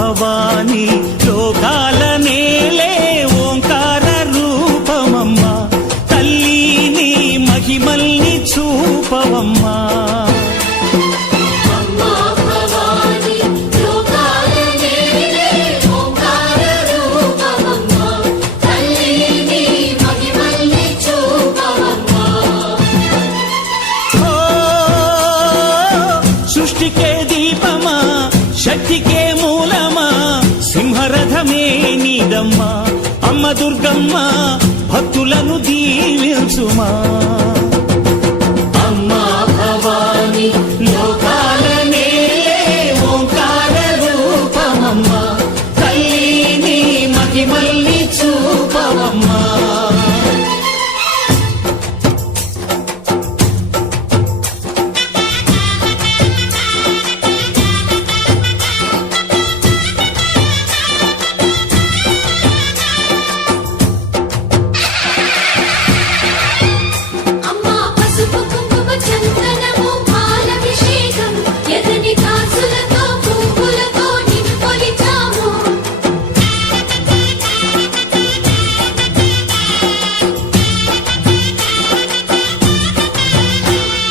భవాని లోకాల దుర్గమ్మ అమ్మ దుర్గమ్మ భక్తులను దీవించుమా.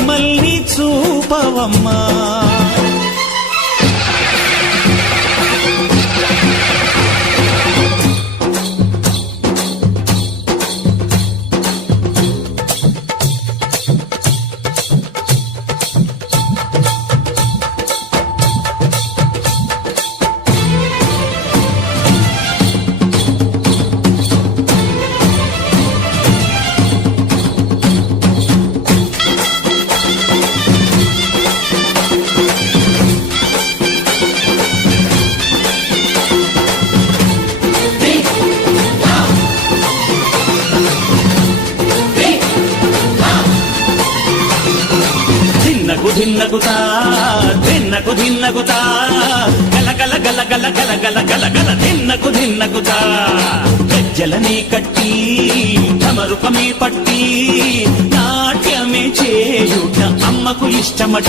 మళ్ళీ చూపవమ్మా. ధిన్నగుతా ధిన్నకు ధిన్నగుతా. గల గల గల గల గల గల గల గల ధిన్నకు ధిన్నగుతా. గజ్జలనే కట్టి తమరుపమే పట్టి. నాట్యమే చేయుట అమ్మకు ఇష్టమట.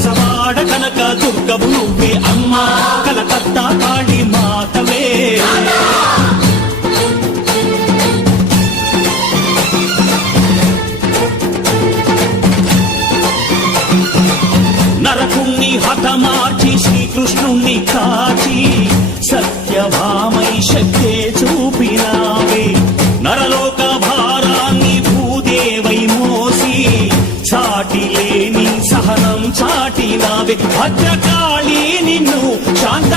ఆడ కనక దుర్గవు నువ్వే అమ్మ. కలకత్తా కాళీ మాతవే. నరకుణ్ణి హతమార్చి శ్రీకృష్ణుణ్ణి కాచి శాంతపరుస్తుంది అత్యకాళి నిన్ను శాంత